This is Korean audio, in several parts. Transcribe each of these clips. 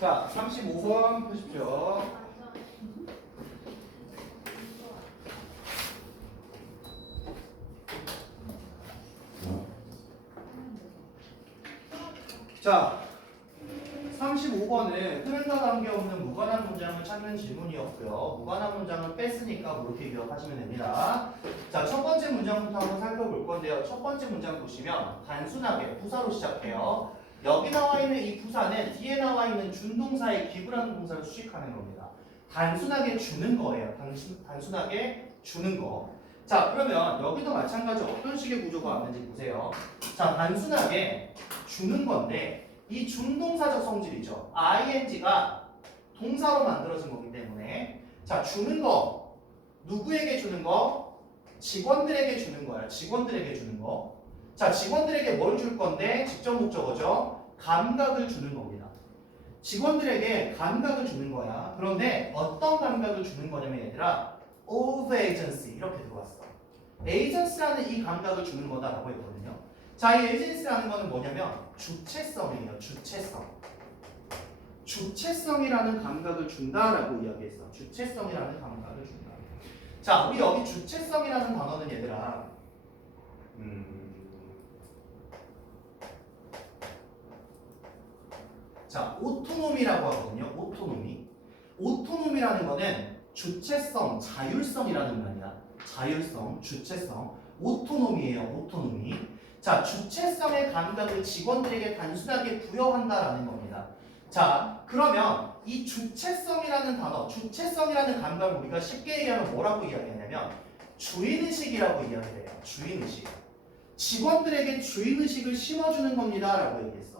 자, 35번 보십시오. 자, 35번은 흐름과 관계없는 무관한 문장을 찾는 질문이었고요. 무관한 문장을 뺐으니까 그렇게 기억하시면 됩니다. 자, 첫 번째 문장부터 한번 살펴볼 건데요. 첫 번째 문장 보시면 단순하게 부사로 시작해요. 여기 나와 있는 이 부사는 뒤에 나와 있는 준동사의 기부라는 동사를 수식하는 겁니다. 단순하게 주는 거예요. 단순하게 주는 거. 자, 그러면 여기도 마찬가지 어떤 식의 구조가 왔는지 보세요. 자, 단순하게 주는 건데 이 준동사적 성질이죠. ing가 동사로 만들어진 거기 때문에 자, 주는 거 누구에게 주는 거? 직원들에게 주는 거야. 직원들에게 주는 거. 자, 직원들에게 뭘 줄 건데? 직접 목적어죠. 감각을 주는 겁니다. 직원들에게 감각을 주는 거야. 그런데 어떤 감각을 주는 거냐면 얘들아 of agency 이렇게 들어왔어. agency라는 이 감각을 주는 거다라고 했거든요. 자, 이 agency라는 거는 뭐냐면 주체성이에요. 주체성. 주체성이라는 감각을 준다라고 이야기했어. 주체성이라는 감각을 준다. 자, 우리 여기 주체성이라는 단어는 얘들아 자, 오토노미라고 하거든요. 오토노미. 오토노미라는 거는 주체성, 자율성이라는 말이야. 자율성, 주체성. 오토노미예요. 오토노미. 자, 주체성의 감각을 직원들에게 단순하게 부여한다라는 겁니다. 자, 그러면 이 주체성이라는 단어, 주체성이라는 감각을 우리가 쉽게 얘기하면 뭐라고 이야기하냐면 주인의식이라고 이야기해요. 주인의식. 직원들에게 주인의식을 심어주는 겁니다. 라고 얘기했어.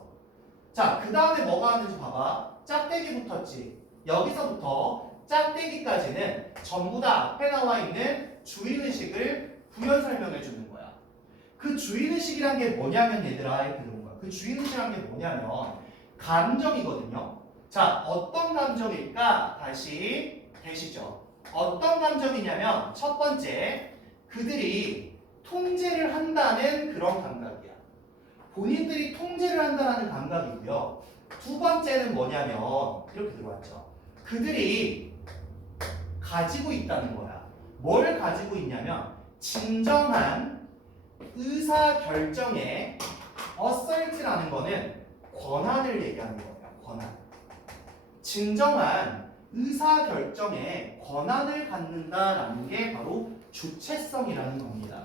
자, 그 다음에 뭐가 왔는지 봐봐. 짝대기 붙었지. 여기서부터 짝대기까지는 전부 다 앞에 나와 있는 주인의식을 부연 설명해 주는 거야. 그 주인의식이란 게 뭐냐면 얘들아 이렇게 들은 거야. 그 주인의식이란 게 뭐냐면 감정이거든요. 자, 어떤 감정일까? 다시 되시죠. 어떤 감정이냐면 첫 번째, 그들이 통제를 한다는 그런 감각이야. 본인들이 통제를 한다는 감각이고요. 두 번째는 뭐냐면 이렇게 들어왔죠. 그들이 가지고 있다는 거야. 뭘 가지고 있냐면 진정한 의사결정에 assert라는 거는 권한을 얘기하는 거예요. 권한. 진정한 의사결정에 권한을 갖는다라는 게 바로 주체성이라는 겁니다.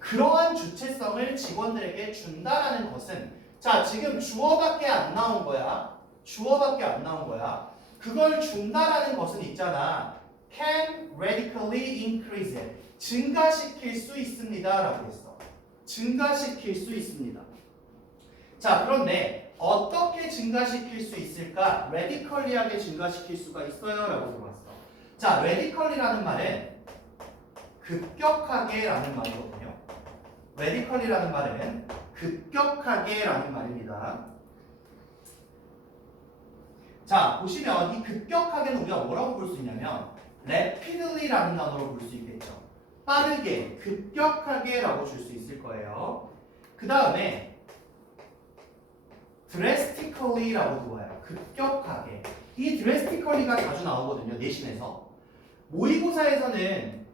그러한 주체성을 직원들에게 준다라는 것은 자, 지금 주어밖에 안 나온 거야. 주어밖에 안 나온 거야. 그걸 준다라는 것은 있잖아. can radically increase it. 증가시킬 수 있습니다. 라고 했어. 증가시킬 수 있습니다. 자, 그런데 어떻게 증가시킬 수 있을까? radically하게 증가시킬 수가 있어요. 라고 들어왔어. 자, radically라는 말은 급격하게 라는 말이거든요. radically라는 말은 급격하게 라는 말입니다. 자, 보시면 이 급격하게는 우리가 뭐라고 볼 수 있냐면 rapidly 라는 단어로 볼 수 있겠죠. 빠르게, 급격하게 라고 줄 수 있을 거예요. 그 다음에 drastically 라고 들어와요. 급격하게. 이 drastically가 자주 나오거든요. 내신에서. 모의고사에서는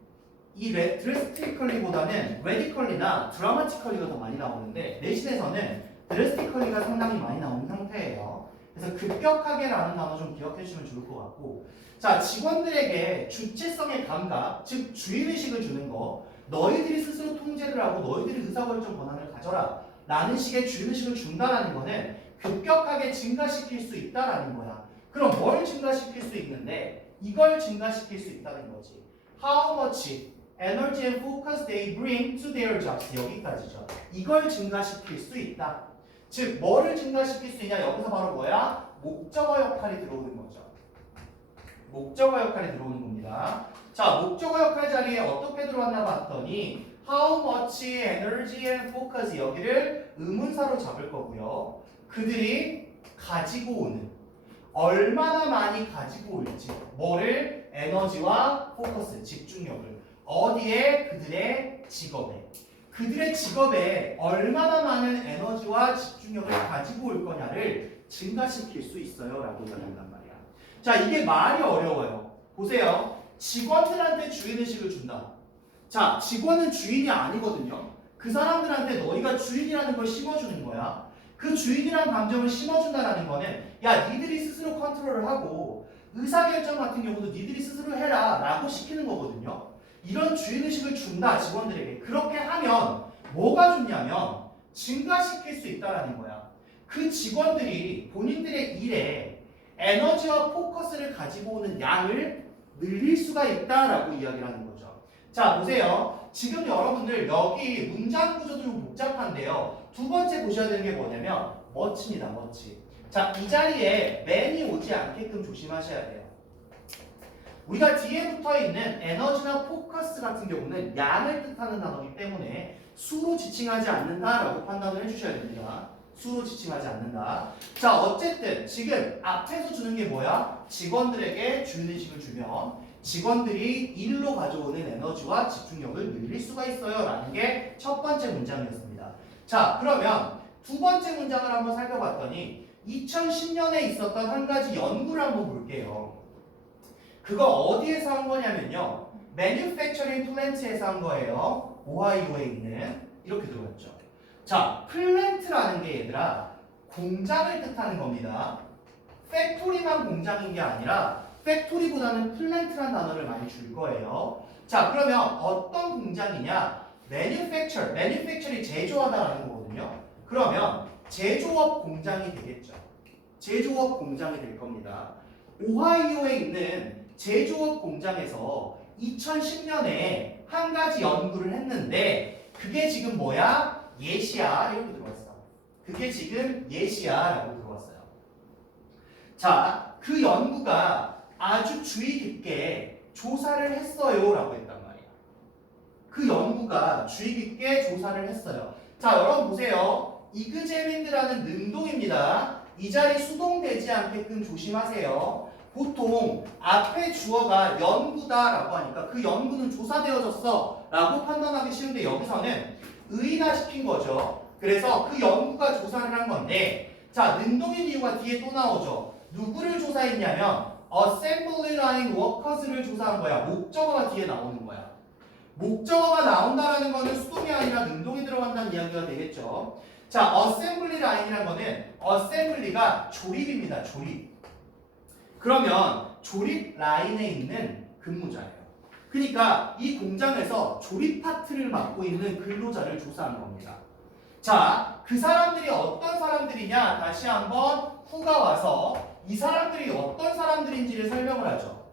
이 drastically보다는 radically나 dramatically가 더 많이 나오는데 내신에서는 drastically가 상당히 많이 나오는 상태예요. 그래서 급격하게라는 단어 좀 기억해 주시면 좋을 것 같고, 자, 직원들에게 주체성의 감각, 즉 주인의식을 주는 거, 너희들이 스스로 통제를 하고 너희들이 의사결정 권한을 가져라 라는 식의 주인의식을 준다라는 거는 급격하게 증가시킬 수 있다라는 거야. 그럼 뭘 증가시킬 수 있는데 이걸 증가시킬 수 있다는 거지. How much energy and focus they bring to their jobs. 여기까지죠. 이걸 증가시킬 수 있다. 즉, 뭐를 증가시킬 수 있냐? 여기서 바로 뭐야? 목적어 역할이 들어오는 거죠. 목적어 역할이 들어오는 겁니다. 자, 목적어 역할 자리에 어떻게 들어왔나 봤더니 How much energy and focus 여기를 의문사로 잡을 거고요. 그들이 가지고 오는 얼마나 많이 가지고 올지 뭐를? 에너지와 포커스, 집중력을 어디에? 그들의 직업에. 그들의 직업에 얼마나 많은 에너지와 집중력을 가지고 올 거냐를 증가시킬 수 있어요 라고 이야기한단 말이야. 자, 이게 말이 어려워요. 보세요. 직원들한테 주인의식을 준다. 자, 직원은 주인이 아니거든요. 그 사람들한테 너희가 주인이라는 걸 심어주는 거야. 그 주인이라는 감정을 심어준다는 거는 야, 니들이 스스로 컨트롤을 하고 의사결정 같은 경우도 니들이 스스로 해라 라고 시키는 거거든요. 이런 주인의식을 준다, 직원들에게. 그렇게 하면 뭐가 좋냐면 증가시킬 수 있다는 거야. 그 직원들이 본인들의 일에 에너지와 포커스를 가지고 오는 양을 늘릴 수가 있다라고 이야기를 하는 거죠. 자, 보세요. 지금 여러분들 여기 문장 구조도 좀 복잡한데요. 두 번째 보셔야 되는 게 뭐냐면 멋입니다. 멋지. 자, 이 자리에 맨이 오지 않게끔 조심하셔야 돼요. 우리가 뒤에 붙어 있는 에너지나 포커스 같은 경우는 양을 뜻하는 단어이기 때문에 수로 지칭하지 않는다라고 판단을 해주셔야 됩니다. 수로 지칭하지 않는다. 자, 어쨌든 지금 앞에서 주는 게 뭐야? 직원들에게 주인의식을 주면 직원들이 일로 가져오는 에너지와 집중력을 늘릴 수가 있어요 라는 게 첫 번째 문장이었습니다. 자, 그러면 두 번째 문장을 한번 살펴봤더니 2010년에 있었던 한 가지 연구를 한번 볼게요. 그거 어디에서 한 거냐면요, Manufacturing Plant에서 한 거예요. 오하이오에 있는. 이렇게 들어갔죠. 자, 플랜트라는 게 얘들아 공장을 뜻하는 겁니다. 팩토리만 공장인 게 아니라 팩토리보다는 플랜트라는 단어를 많이 줄 거예요. 자, 그러면 어떤 공장이냐? Manufacture이 제조하다라는 거거든요. 그러면 제조업 공장이 되겠죠. 제조업 공장이 될 겁니다. 오하이오에 있는 제조업 공장에서 2010년에 한 가지 연구를 했는데 그게 지금 뭐야? 예시야. 이렇게 들어왔어. 그게 지금 예시야라고 들어왔어요. 자, 그 연구가 아주 주의 깊게 조사를 했어요 라고 했단 말이야. 그 연구가 주의 깊게 조사를 했어요. 자, 여러분 보세요. 이그제민드라는 능동입니다. 이 자리 수동되지 않게끔 조심하세요. 보통 앞에 주어가 연구다라고 하니까 그 연구는 조사되어졌어 라고 판단하기 쉬운데 여기서는 의인화시킨 거죠. 그래서 그 연구가 조사를 한 건데, 자, 능동인 이유가 뒤에 또 나오죠. 누구를 조사했냐면 Assembly Line Workers를 조사한 거야. 목적어가 뒤에 나오는 거야. 목적어가 나온다라는 거는 수동이 아니라 능동이 들어간다는 이야기가 되겠죠. 자, Assembly Line이라는 거는 Assembly가 조립입니다. 조립. 그러면 조립 라인에 있는 근무자예요. 그러니까 이 공장에서 조립 파트를 맡고 있는 근로자를 조사한 겁니다. 자, 그 사람들이 어떤 사람들이냐? 다시 한번 후가 와서 이 사람들이 어떤 사람들인지를 설명을 하죠.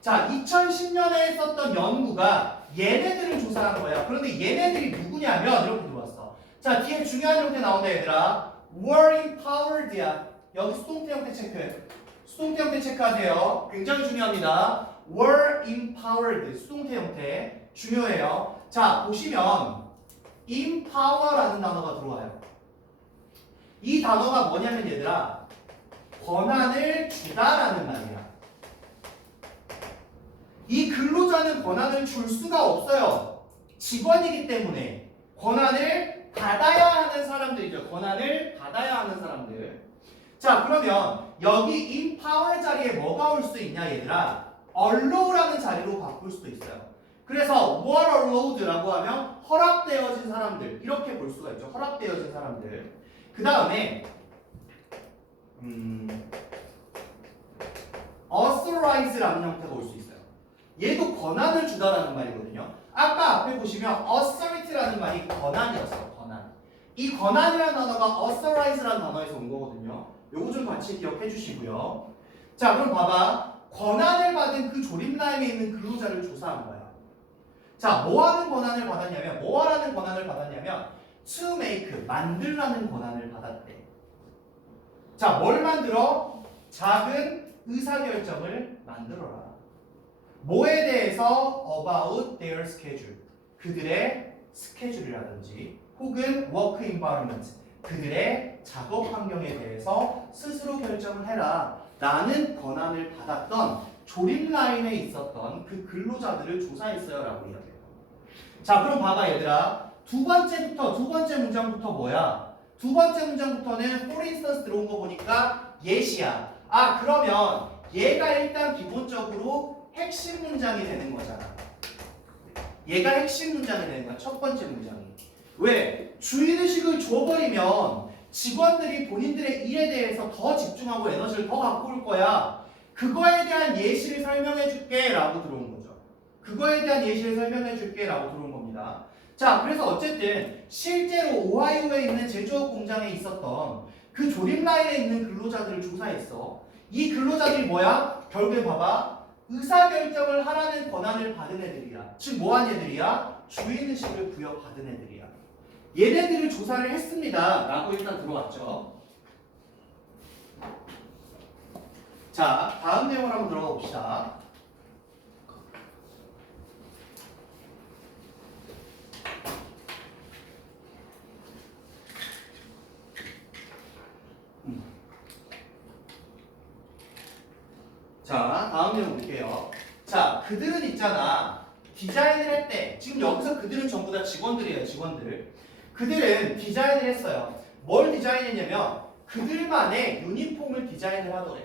자, 2010년에 했었던 연구가 얘네들을 조사한 거야. 그런데 얘네들이 누구냐면 이렇게 들어왔어. 자, 뒤에 중요한 형태 나온다 얘들아. were empowered야. 여기 수동태 형태 체크해. 수동태 형태 체크하세요. 굉장히 중요합니다. were empowered. 수동태 형태 중요해요. 자, 보시면 empower라는 단어가 들어와요. 이 단어가 뭐냐면 얘들아, 권한을 주다라는 말이야. 이 근로자는 권한을 줄 수가 없어요. 직원이기 때문에 권한을 받아야 하는 사람들이죠. 권한을 받아야 하는 사람들. 자, 그러면 여기 empower 자리에 뭐가 올 수 있냐 얘들아? allow라는 자리로 바꿀 수도 있어요. 그래서 were allowed라고 하면 허락되어진 사람들, 이렇게 볼 수가 있죠. 허락되어진 사람들. 그 다음에 authorize라는 형태가 올 수 있어요. 얘도 권한을 주다라는 말이거든요. 아까 앞에 보시면 authority라는 말이 권한이었어요. 권한. 이 권한이라는 단어가 authorize라는 단어에서 온 거거든요. 요거 좀 같이 기억해 주시고요. 자, 그럼 봐봐. 권한을 받은 그 조립 라인에 있는 근로자를 조사한 거야. 자, 뭐 하는 권한을 받았냐면, 뭐 하라는 권한을 받았냐면 to make, 만들라는 권한을 받았대. 자, 뭘 만들어? 작은 의사결정을 만들어라. 뭐에 대해서? about their schedule. 그들의 스케줄이라든지 혹은 work environment. 그들의 작업 환경에 대해서 스스로 결정을 해라. 라는 권한을 받았던 조립 라인에 있었던 그 근로자들을 조사했어요 라고 이야기해요. 자, 그럼 봐봐 얘들아. 두 번째 문장부터 뭐야? 두 번째 문장부터는 for instance 들어온 거 보니까 예시야. 아, 그러면 얘가 일단 기본적으로 핵심 문장이 되는 거잖아. 얘가 핵심 문장이 되는 거야. 첫 번째 문장이. 왜? 주인의식을 줘버리면 직원들이 본인들의 일에 대해서 더 집중하고 에너지를 더 갖고 올 거야. 그거에 대한 예시를 설명해 줄게 라고 들어온 거죠. 그거에 대한 예시를 설명해 줄게 라고 들어온 겁니다. 자, 그래서 어쨌든 실제로 오하이오에 있는 제조업 공장에 있었던 그 조립 라인에 있는 근로자들을 조사했어. 이 근로자들이 뭐야? 결국에 봐봐. 의사결정을 하라는 권한을 받은 애들이야. 즉 뭐한 애들이야? 주인의식을 부여받은 애들이야. 얘네들을 조사를 했습니다 라고 일단 들어왔죠. 자, 다음 내용을 한번 들어가 봅시다. 자, 다음 내용 볼게요. 자, 그들은 있잖아. 디자인을 할 때, 지금 여기서 그들은 전부 다 직원들이에요, 직원들. 그들은 디자인을 했어요. 뭘 디자인했냐면, 그들만의 유니폼을 디자인을 하더래.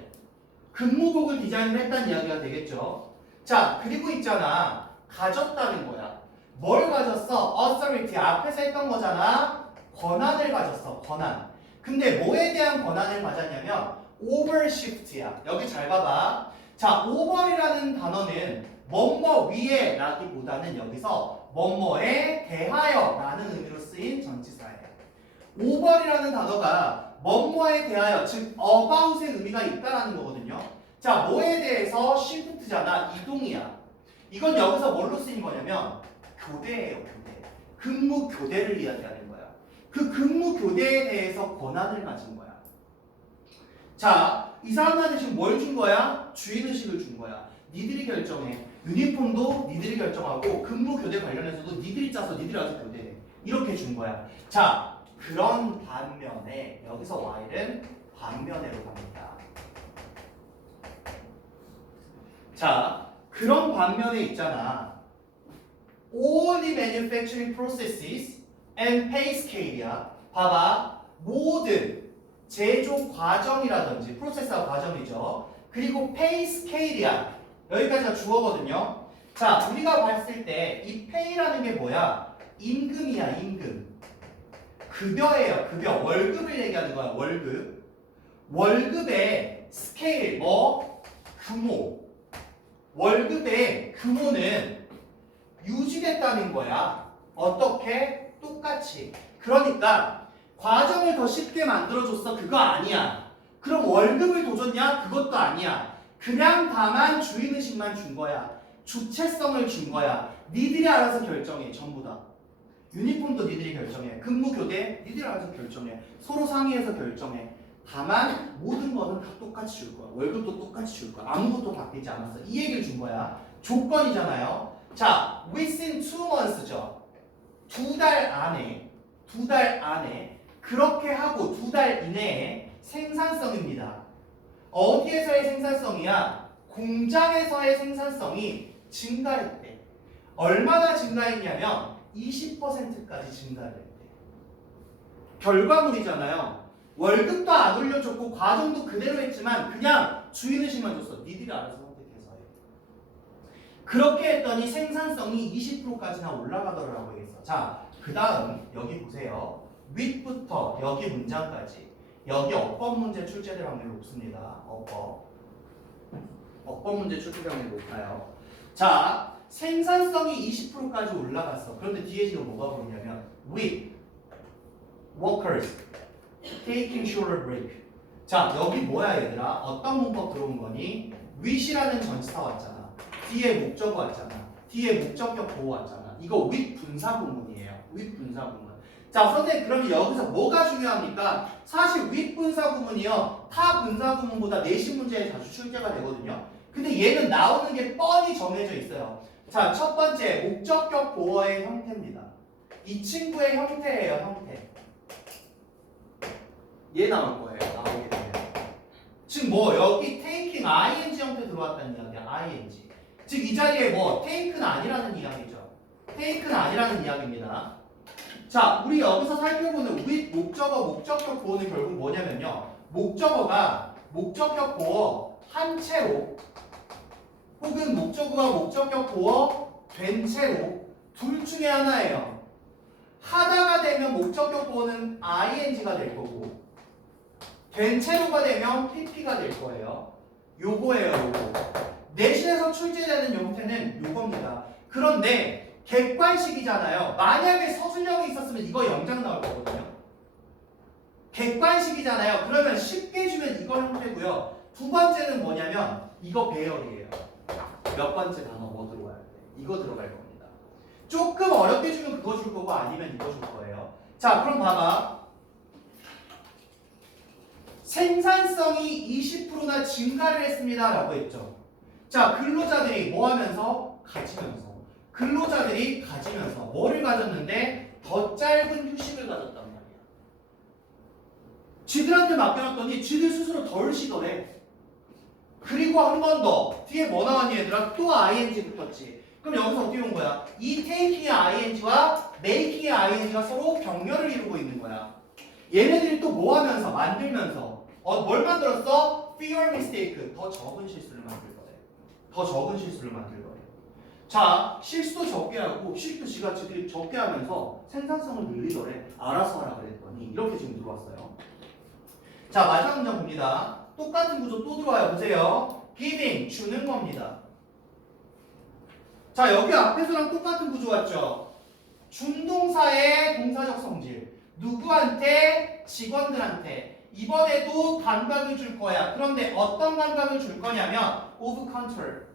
근무복을 디자인을 했다는 이야기가 되겠죠. 자, 그리고 있잖아. 가졌다는 거야. 뭘 가졌어? authority. 앞에서 했던 거잖아. 권한을 가졌어, 권한. 근데 뭐에 대한 권한을 가졌냐면, overshift야. 여기 잘 봐봐. 자, over이라는 단어는 뭐뭐 위에 라기보다는 여기서 뭐뭐에 대하여 라는 의미로 쓰인 전치사예요. over이라는 단어가 뭐뭐에 대하여, 즉 about의 의미가 있다라는 거거든요. 자, 뭐에 대해서 shift잖아. 이동이야. 이건 여기서 뭘로 쓰인 거냐면 교대예요, 교대. 근무 교대를 이야기하는 거야. 그 근무 교대에 대해서 권한을 가진 거야. 자, 이 사람한테 지금 뭘 준 거야? 주인의식을 준 거야. 니들이 결정해. 유니폼도 니들이 결정하고 근무 교대 관련해서도 니들이 짜서 니들이 와서 교대해. 이렇게 준 거야. 자, 그런 반면에 여기서 Y는 반면으로 갑니다. 자, 그런 반면에 있잖아. All the manufacturing processes and pay scale이야. 봐봐. 모든 제조 과정이라든지 프로세스와 과정이죠. 그리고 pay scale이야. 여기까지가 주어거든요. 자, 우리가 봤을 때 이 pay라는 게 뭐야? 임금이야, 임금. 급여예요, 급여. 월급을 얘기하는 거야, 월급. 월급의 스케일, 뭐? 규모. 월급의 규모는 유지됐다는 거야. 어떻게? 똑같이. 그러니까 과정을 더 쉽게 만들어줬어. 그거 아니야. 그럼 월급을 더 줬냐? 그것도 아니야. 그냥 다만 주인의식만 준 거야. 주체성을 준 거야. 니들이 알아서 결정해. 전부 다. 유니폼도 니들이 결정해. 근무교대 니들이 알아서 결정해. 서로 상의해서 결정해. 다만 모든 것은 다 똑같이 줄 거야. 월급도 똑같이 줄 거야. 아무것도 바뀌지 않았어. 이 얘기를 준 거야. 조건이잖아요. 자, within 2 months죠. 2달 안에 그렇게 하고 2달 이내에 생산성입니다. 어디에서의 생산성이야? 공장에서의 생산성이 증가했대. 얼마나 증가했냐면 20%까지 증가를 했대. 결과물이잖아요. 월급도 안 올려줬고 과정도 그대로 했지만 그냥 주인의식만 줬어. 니들이 알아서 선택해서 해. 그렇게 했더니 생산성이 20%까지나 올라가더라고 했어. 자, 그 다음 여기 보세요. 윗부터 여기 문장까지. 여기 어법 문제 출제될 확률이 높습니다. 어법 문제 출제될 확률이 높아요. 자, 생산성이 20%까지 올라갔어. 그런데 뒤에 지금 뭐가 보이냐면 with workers taking shorter break. 자, 여기 뭐야 얘들아? 어떤 문법 들어온 거니? with이라는 전치사 왔잖아. 뒤에 목적어 왔잖아. 뒤에 목적격 보호 왔잖아. 이거 with 분사 구문이에요. with 분사 구문. 자, 선생님 그러면 여기서 뭐가 중요합니까? 사실 with 분사 구문이요. 타 분사 구문보다 내신 문제에 자주 출제가 되거든요. 근데 얘는 나오는 게 뻔히 정해져 있어요. 자, 첫 번째 목적격 보어의 형태입니다. 이 친구의 형태예요, 형태. 얘 나올 거예요, 나오게 되면. 즉 뭐 여기 taking ing 형태 들어왔다는 이야기야, ing. 즉 이 자리에 뭐 take는 아니라는 이야기죠. take는 아니라는 이야기입니다. 자, 우리 여기서 살펴보는 with 목적어, 목적격 보어는 결국 뭐냐면요. 목적어가 목적격 보어 한 채로 혹은 목적어가 목적격 보어 된 채로 둘 중에 하나예요. 하다가 되면 목적격 보어는 ing가 될 거고 된 채로가 되면 pp가 될 거예요. 요거예요, 요거. 내신에서 출제되는 형태는 요겁니다. 그런데 객관식이잖아요. 만약에 서술형이 있었으면 이거 영장 나올 거거든요. 객관식이잖아요. 그러면 쉽게 주면 이거 형태고요. 두 번째는 뭐냐면 이거 배열이에요. 몇 번째 단어 뭐 들어가야 돼? 이거 들어갈 겁니다. 조금 어렵게 주면 그거 줄 거고 아니면 이거 줄 거예요. 자, 그럼 봐봐. 생산성이 20%나 증가를 했습니다 라고 했죠. 자, 근로자들이 뭐 하면서? 가지면서. 근로자들이 가지면서 뭐를 가졌는데? 더 짧은 휴식을 가졌단 말이야. 쥐들한테 맡겨놨더니 쥐들 스스로 덜 쉬더래. 그리고 한 번 더. 뒤에 뭐 나왔니 얘들아? 또 ing 붙었지. 그럼 여기서 어떻게 온 거야? 이 taking의 ing와 making의 ing가 서로 병렬을 이루고 있는 거야. 얘네들이 또 뭐 하면서? 만들면서. 뭘 만들었어? fewer mistake. 더 적은 실수를 만들 거래. 더 적은 실수를 만들 거래. 자, 실수도 적게 하고 휴식도 지가 적게 하면서 생산성을 늘리더래. 알아서 하라 그랬더니 이렇게 지금 들어왔어요. 자, 마지막 문장 봅니다. 똑같은 구조 또 들어와요. 보세요. giving, 주는 겁니다. 자, 여기 앞에서랑 똑같은 구조 왔죠? 준동사의 동사적 성질. 누구한테? 직원들한테. 이번에도 감각을 줄 거야. 그런데 어떤 감각을 줄 거냐면 of control.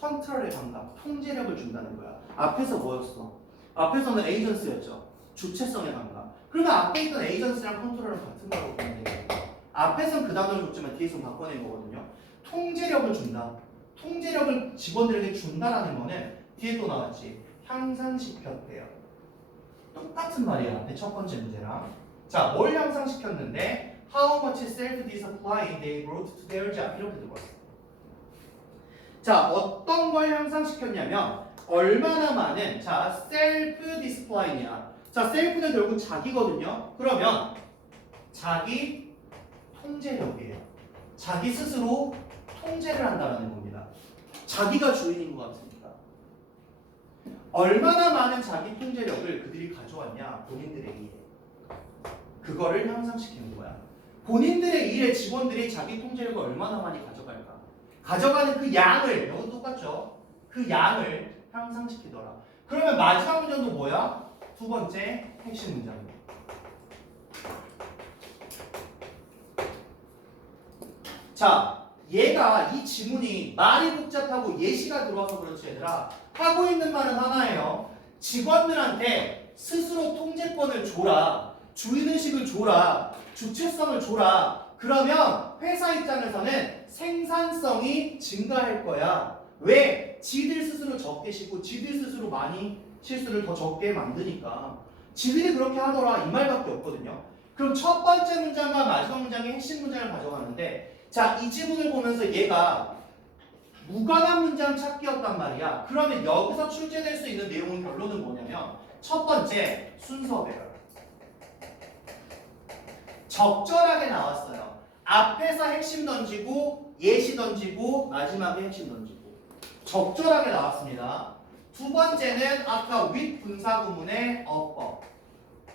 컨트롤의 감각, 통제력을 준다는 거야. 앞에서 뭐였어? 앞에서는 에이전스였죠. 주체성의 감각. 그러면 앞에 있던 에이전스랑 컨트롤은 같은 거라고 보면 돼요. 앞에서는 그 단어를 줬지만 뒤에서 바꿔낸 거거든요. 통제력을 준다. 통제력을 직원들에게 준다라는 거는 뒤에 또 나왔지. 향상시켰대요. 똑같은 말이야. 앞에 첫 번째 문제랑. 자, 뭘 향상시켰는데 How much self-discipline they brought to their job. 이렇게 들어왔어. 자, 어떤 걸 향상시켰냐면 얼마나 많은 자, self-discipline이야. 자, self는 결국 자기거든요. 그러면 자기 통제력이에요. 자기 스스로 통제를 한다는 겁니다. 자기가 주인인 것 같으니까. 얼마나 많은 자기 통제력을 그들이 가져왔냐? 본인들의 일에. 그거를 향상시키는 거야. 본인들의 일에 직원들이 자기 통제력을 얼마나 많이 가져갈까? 가져가는 그 양을, 여기 똑같죠? 그 양을 향상시키더라. 그러면 마지막 문장도 뭐야? 두 번째 핵심 문장입니다. 자, 얘가 이 지문이 말이 복잡하고 예시가 들어와서 그렇지 얘들아. 하고 있는 말은 하나예요. 직원들한테 스스로 통제권을 줘라. 주인의식을 줘라. 주체성을 줘라. 그러면 회사 입장에서는 생산성이 증가할 거야. 왜? 지들 스스로 적게 쉬고 지들 스스로 많이 실수를 더 적게 만드니까. 지들이 그렇게 하더라 이 말밖에 없거든요. 그럼 첫 번째 문장과 마지막 문장의 핵심 문장을 가져가는데 자, 이 지문을 보면서 얘가 무관한 문장 찾기였단 말이야. 그러면 여기서 출제될 수 있는 내용은 결론은 뭐냐면 첫 번째 순서 배열. 적절하게 나왔어요. 앞에서 핵심 던지고 예시 던지고 마지막에 핵심 던지고 적절하게 나왔습니다. 두 번째는 아까 윗 분사 구문의 어법.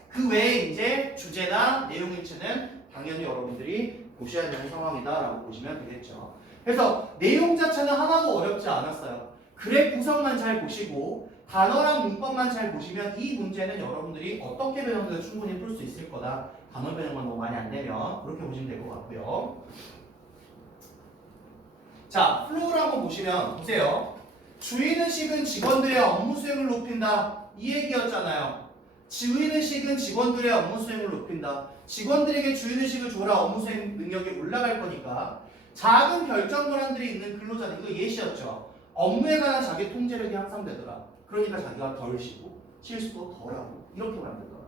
그 외에 이제 주제나 내용 일치는 당연히 여러분들이 보셔야 되는 상황이다라고 보시면 되겠죠. 그래서 내용 자체는 하나도 어렵지 않았어요. 그래 구성만 잘 보시고 단어랑 문법만 잘 보시면 이 문제는 여러분들이 어떻게 배워도 충분히 풀 수 있을 거다. 단어 배정만 너무 많이 안 되면 그렇게 보시면 될 것 같고요. 자, 플로우를 한번 보시면 보세요. 주인의식은 직원들의 업무 수행을 높인다. 이 얘기였잖아요. 주인의식은 직원들의 업무 수행을 높인다. 직원들에게 주인의식을 줘라. 업무 수행 능력이 올라갈 거니까. 작은 결정 권한들이 있는 근로자들, 이거 예시였죠. 업무에 관한 자기 통제력이 향상되더라. 그러니까 자기가 덜 쉬고 실수도 덜하고 이렇게 만들더라.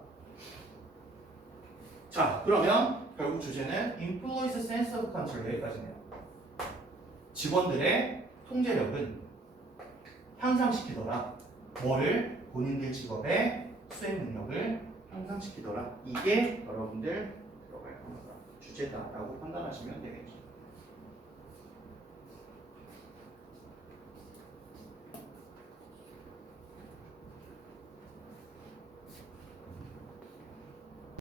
자, 그러면 결국 주제는 Employees' sense of control 여기까지네요. 직원들의 통제력은 향상시키더라. 뭐를? 본인들 직업의 수행 능력을 향상시키더라. 이게 여러분들 들어갈 주제다라고 판단하시면 되겠죠.